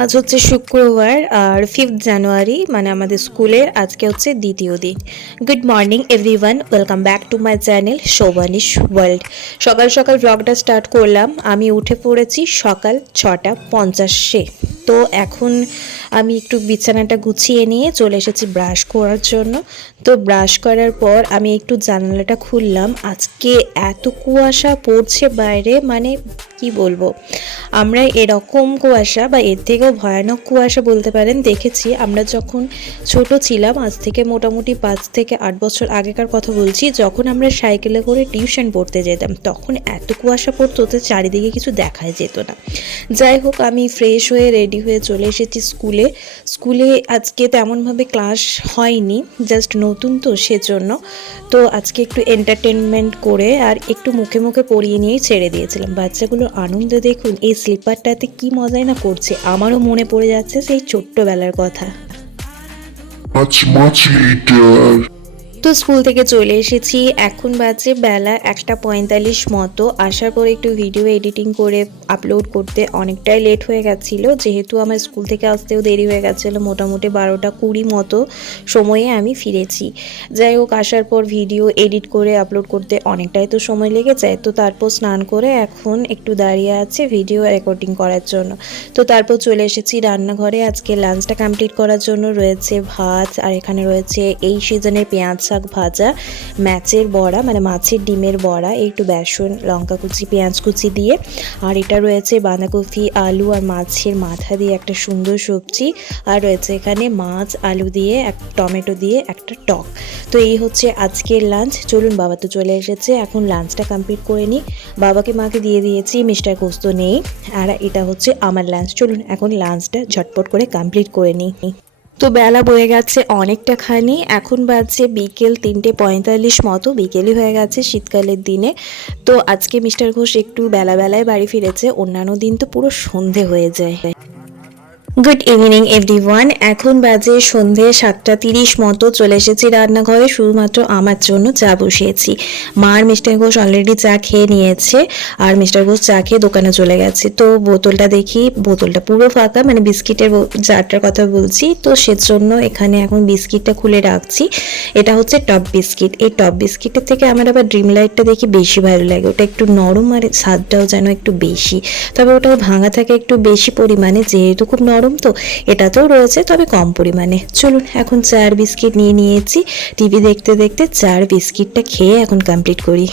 আজ হচ্ছে শুক্রবার আর 5th জানুয়ারি মানে আমাদের স্কুলের আজকে হচ্ছে দ্বিতীয় দিন। Good morning everyone, welcome back to my channel Shovanish world. সকাল সকাল ব্লগটা স্টার্ট করলাম। আমি উঠে পড়েছি সকাল 6:50-এ। তো এখন আমি একটু বিছানাটা গুছিয়ে নিয়ে চলে এসেছি ব্রাশ করার জন্য। তো ব্রাশ করার পর আমি একটু জানালাটা খুললাম। আজকে এত কুয়াশা পড়ছে বাইরে, মানে কি বলবো, আমরা এরকম কুয়াশা বা এর থেকেও ভয়ানক কুয়াশা বলতে পারেন দেখেছি আমরা যখন ছোট ছিলাম। আজ থেকে মোটামুটি 5 থেকে 8 বছর আগেকার কথা বলছি, যখন আমরা সাইকেলে করে টিউশন পড়তে যেতাম তখন এত কুয়াশা পড়তো যে চারিদিকে কিছু দেখাই যেত না। যাই হোক, আমি ফ্রেশ হয়ে রেডি হয়ে চলে এসেছি স্কুলে আজকে তেমনভাবে ক্লাস হয়নি, জাস্ট নতুন তো সেজন্য। তো আজকে একটু এন্টারটেনমেন্ট করে আর একটু মুখে মুখে পরিয়ে নিয়েই ছেড়ে দিয়েছিলাম। বাচ্চাগুলোর আনন্দ দেখুন, এই স্লিপারটাতে কি মজাই না করছে। আমারও মনে পড়ে যাচ্ছে সেই ছোট্টবেলার কথা। Much later. তো স্কুল থেকে চলে এসেছি, এখন বাজে বেলা 1:45 মতো। আসার পর একটু ভিডিও এডিটিং করে আপলোড করতে অনেকটাই লেট হয়ে গেছিলো, যেহেতু আমার স্কুল থেকে আসতেও দেরি হয়ে গেছিলো। মোটামুটি 12:20 মতো সময়ে আমি ফিরেছি। যাই হোক, আসার পর ভিডিও এডিট করে আপলোড করতে অনেকটাই তো সময় লেগে যায়। তো তারপর স্নান করে এখন একটু দাঁড়িয়ে আছে ভিডিও রেকর্ডিং করার জন্য। তো তারপর চলে এসেছি রান্নাঘরে। আজকে লাঞ্চটা কমপ্লিট করার জন্য রয়েছে ভাত, আর এখানে রয়েছে এই সিজনের পেঁয়াজ শাক ভাজা, মাছের বড়া মানে মাছের ডিমের বড়া, একটু বেসন লঙ্কা কুচি পেঁয়াজ কুচি দিয়ে, আর এটা রয়েছে বাঁধাকপি আলু আর মাছের মাথা দিয়ে একটা সুন্দর সবজি, আর রয়েছে এখানে মাছ আলু দিয়ে টমেটো দিয়ে একটা টক। তো এই হচ্ছে আজকের লাঞ্চ। চলুন, বাবা তো চলে এসেছে, এখন লাঞ্চটা কমপ্লিট করে নিই। বাবাকে মাকে দিয়ে দিয়েছি, মিস্টার গোস্ত নেই। আর এটা হচ্ছে আমার লাঞ্চ। চলুন এখন লাঞ্চটা ঝটপট করে কমপ্লিট করে নিই। তো বেলা বয়ে গেছে অনেকটা খানি, এখন বাজছে বিকেল 3:45 মতো, বিকেলই হয়ে গেছে শীতকালের দিনে। তো আজকে মিস্টার ঘোষ একটু বেলায় বাড়ি ফিরেছে, অন্যান্য দিন তো পুরো সন্ধে হয়ে যায়। গুড ইভিনিং এভরিওয়ান, এখন বাজে সন্ধে 7:30 মতো। চলে এসেছি রান্নাঘরে, শুধুমাত্র আমার জন্য চা বসিয়েছি। মা আর মিস্টার ঘোষ অলরেডি চা খেয়ে নিয়েছে, আর মিস্টার ঘোষ চা খেয়ে দোকানে চলে গেছে। তো বোতলটা দেখি, বোতলটা পুরো ফাঁকা, মানে বিস্কিটের জারটার কথা বলছি। তো সেজন্য এখানে এখন বিস্কিটটা খুলে রাখছি। এটা হচ্ছে টপ বিস্কিট। এই টপ বিস্কিটের থেকে আমার আবার ড্রিম লাইটটা দেখি বেশি ভালো লাগে। ওটা একটু নরম আর স্বাদটাও যেন একটু বেশি, তবে ওটা ভাঙা থাকে একটু বেশি পরিমাণে, যেহেতু খুব নরম তো এটাতেও রয়েছে তবে কম পরিমাণে। চলুন এখন 4 বিস্কিট নিয়েছি। টিভি দেখতে দেখতে 4 বিস্কিটটা খেয়ে এখন কমপ্লিট করি।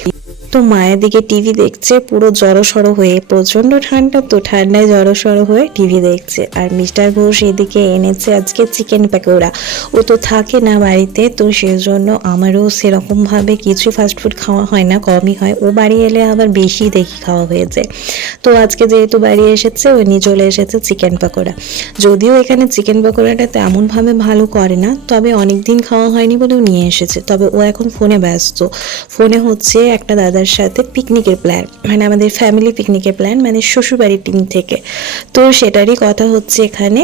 তো মায়ের দিকে টিভি দেখছে পুরো জড়সড় হয়ে, প্রচন্ড ঠান্ডা তো, ঠান্ডায় জড়সড় হয়ে টিভি দেখছে। আর মিস্টার ঘোষ এদিকে এনেছে আজকে চিকেন পকোড়া। ও তো থাকে না বাড়িতে, তো সেজন্য আমারও সেরকমভাবে কিছু ফাস্টফুড খাওয়া হয় না, কমই হয়। ও বাড়ি এলে আবার বেশি দেখি খাওয়া হয়ে যায়। তো আজকে যেহেতু বাড়ি এসেছে, ও নিয়ে চলে এসেছে চিকেন পকোড়া। যদিও এখানে চিকেন পকোড়াটা তেমনভাবে ভালো করে না, তবে অনেক দিন খাওয়া হয়নি বলেও নিয়ে এসেছে। তবে ও এখন ফোনে ব্যস্ত। ফোনে হচ্ছে একটা দাদার সাথে পিকনিকের প্ল্যান, মানে আমাদের ফ্যামিলি পিকনিকের প্ল্যান, মানে শ্বশুরবাড়ির টিম থেকে। তো সেটারই কথা হচ্ছে এখানে।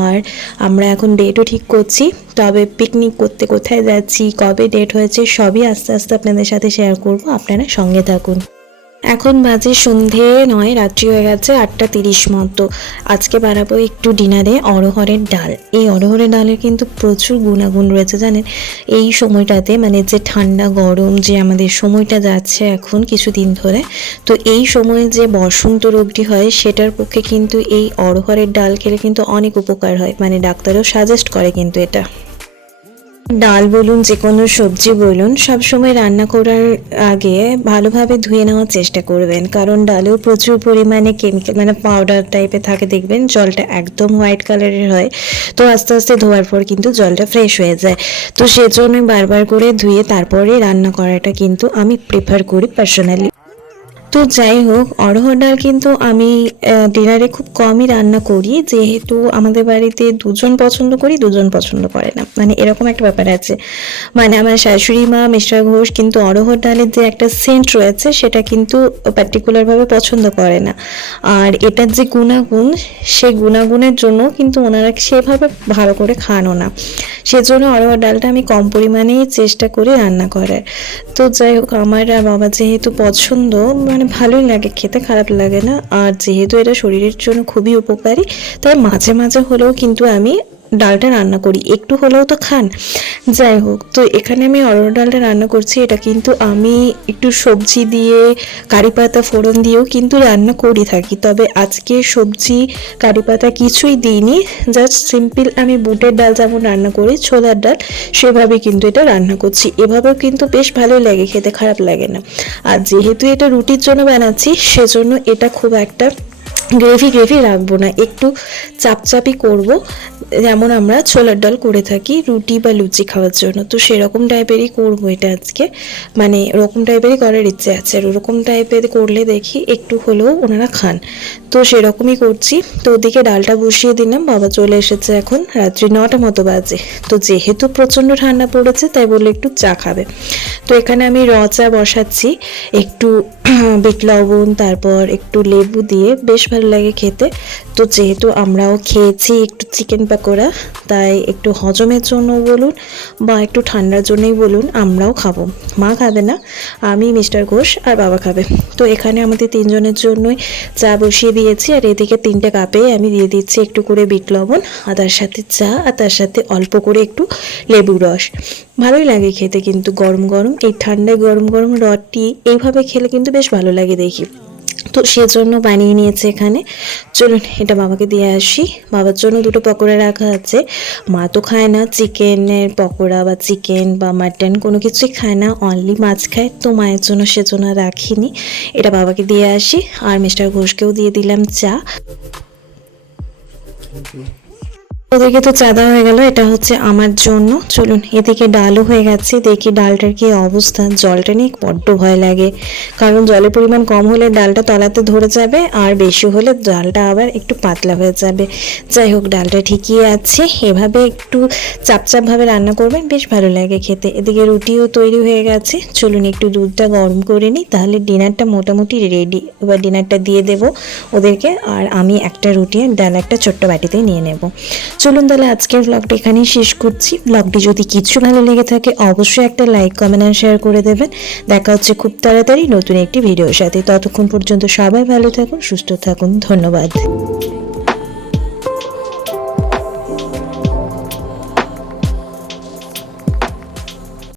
আর আমরা এখন ডেটও ঠিক করছি, তবে পিকনিক করতে কোথায় যাচ্ছি, কবে ডেট হয়েছে সবই আস্তে আস্তে আপনাদের সাথে শেয়ার করব, আপনারা সঙ্গে থাকুন। এখন বাজে সন্ধে নয়, রাত্রি হয়ে গেছে 8:30 মতো। আজকে বানাবো একটু ডিনারে অড়হরের ডাল। এই অড়হরের ডালের কিন্তু প্রচুর গুণাগুণ রয়েছে জানেন। এই সময়টাতে মানে যে ঠান্ডা গরম যে আমাদের সময়টা যাচ্ছে এখন কিছুদিন ধরে, তো এই সময়ে যে বসন্ত রোগটি হয় সেটার পক্ষে কিন্তু এই অড়হরের ডাল খেলে কিন্তু অনেক উপকার হয়, মানে ডাক্তারও সাজেস্ট করে কিন্তু এটা। ডাল বলুন যে কোনো সবজি বলুন, সবসময় রান্না করার আগে ভালোভাবে ধুয়ে নেওয়ার চেষ্টা করবেন, কারণ ডালেও প্রচুর পরিমাণে কেমিক্যাল মানে পাউডার টাইপের থাকে, দেখবেন জলটা একদম হোয়াইট কালারের হয়। তো আস্তে আস্তে ধোয়ার পর কিন্তু জলটা ফ্রেশ হয়ে যায়। তো সেজন্য বারবার করে ধুয়ে তারপরে রান্না করাটা কিন্তু আমি প্রেফার করি পার্সোনালি। তো যাই হোক, অড়হর ডাল কিন্তু আমি ডিনারে খুব কমই রান্না করি, যেহেতু আমাদের বাড়িতে দুজন পছন্দ করি, দুজন পছন্দ করে না, মানে এরকম একটা ব্যাপার আছে। মানে আমার শাশুড়ি মা মিস্টার ঘোষ কিন্তু অড়হর ডালের যে একটা সেন্ট রয়েছে সেটা কিন্তু পার্টিকুলারভাবে পছন্দ করে না। আর এটার যে গুণাগুণ, সেই গুণাগুণের জন্য কিন্তু ওনারা সেভাবে ভালো করে খানো না, সেজন্য অড়হর ডালটা আমি কম পরিমাণেই চেষ্টা করি রান্না করার। তো যাই হোক, আমার বাবা যেহেতু পছন্দ, মানে মানে ভালোই লাগে খেতে, খারাপ লাগে না। আর যেহেতু এটা শরীরের জন্য খুবই উপকারী, তাই মাঝে মাঝে হলেও কিন্তু আমি ডালটা রান্না করি, একটু হলেও তো খান। যাই হোক, তো এখানে আমি অরহর ডালটা রান্না করছি। এটা কিন্তু আমি একটু সবজি দিয়ে, কারি পাতা ফোড়ন দিয়েও কিন্তু রান্না করি থাকি, তবে আজকে সবজি কারি পাতা কিছুই দিইনি। জাস্ট সিম্পল আমি বুটের ডাল যেমন রান্না করি, ছোলার ডাল, সেভাবে কিন্তু এটা রান্না করছি। এভাবেও কিন্তু বেশ ভালোই লাগে খেতে, খারাপ লাগে না। আর যেহেতু এটা রুটির জন্য বানাচ্ছি, সেজন্য এটা খুব একটা গ্রেভি গ্রেভি রাখবো না, একটু চাপচাপি করব, যেমন আমরা ছোলার ডাল করে থাকি রুটি বা লুচি খাওয়ার জন্য। তো সেরকম টাইপেরই করবো এটা আজকে, মানে ওরকম টাইপেরই করার ইচ্ছে আছে। আর ওরকম টাইপের করলে দেখি একটু হলেও ওনারা খান, তো সেরকমই করছি। তো ওদিকে ডালটা বসিয়ে দিলাম, বাবা চলে এসেছে, এখন রাত্রি 9টা মতো বাজে। তো যেহেতু প্রচণ্ড ঠান্ডা পড়েছে, তাই বললে একটু চা খাবে। তো এখানে আমি চা বসাচ্ছি, একটু বিট লবণ, তারপর একটু লেবু দিয়ে, বেশ ভালো লাগে খেতে। তো যেহেতু আমরাও খেয়েছি একটু চিকেন পকোড়া, তাই একটু হজমের জন্য বলুন বা একটু ঠান্ডার জন্যই বলুন, আমরাও খাবো। মা খাবে না, আমি, মিস্টার ঘোষ আর বাবা খাবে। তো এখানে আমাদের 3 জনের জন্যই চা বসিয়ে দিয়েছি। আর এদিকে 3টে কাপে আমি দিয়ে দিচ্ছি একটু করে বিট লবণ, আর তার সাথে চা, আর তার সাথে অল্প করে একটু লেবুর রস। ভালোই লাগে খেতে কিন্তু গরম গরম, এই ঠান্ডায় গরম গরম রুটি এইভাবে খেলে কিন্তু বেশ ভালো লাগে দেখি। তো সেজন্য বানিয়ে নিয়েছে এখানে। চলুন এটা বাবাকে দিয়ে আসি। বাবার জন্য 2টো পকোড়া রাখা আছে। মা তো খায় না চিকেনের পকোড়া বা চিকেন বা মাটন, কোনো কিছুই খায় না, অনলি মাছ খায়। তো মায়ের জন্য সেজন্য রাখিনি, এটা বাবাকে দিয়ে আসি। আর মিস্টার ঘোষকেও দিয়ে দিলাম চা। ওদিকে তো চা দেওয়া হয়ে গেল, এটা হচ্ছে আমার জন্য। চলুন এদিকে ডালও হয়ে গেছে, দেখি ডালটার কি অবস্থা। জলটা নিয়ে বড্ড ভয় লাগে, কারণ জলের পরিমাণ কম হলে ডালটা তলাতে ধরে যাবে, আর বেশি হলে ডালটা আবার একটু পাতলা হয়ে যাবে। যাই হোক, ডালটা ঠিকই আছে। এভাবে একটু চাপচাপভাবে রান্না করবেন, বেশ ভালো লাগে খেতে। এদিকে রুটিও তৈরি হয়ে গেছে। চলুন একটু দুধটা গরম করে নিই, তাহলে ডিনারটা মোটামুটি রেডি। এবার ডিনারটা দিয়ে দেবো ওদেরকে, আর আমি একটা রুটি আর ডাল একটা ছোট্ট বাটিতে নিয়ে নেব। চলুন তাহলে আজকের ব্লগটা এখানেই শেষ করছি। ব্লগটি যদি কিছু ভালো লেগে থাকে, অবশ্যই একটা লাইক, কমেন্ট আর শেয়ার করে দেবেন। দেখা হচ্ছে খুব তাড়াতাড়ি নতুন একটি ভিডিওর সাথে। ততক্ষণ পর্যন্ত সবাই ভালো থাকুন, সুস্থ থাকুন। ধন্যবাদ।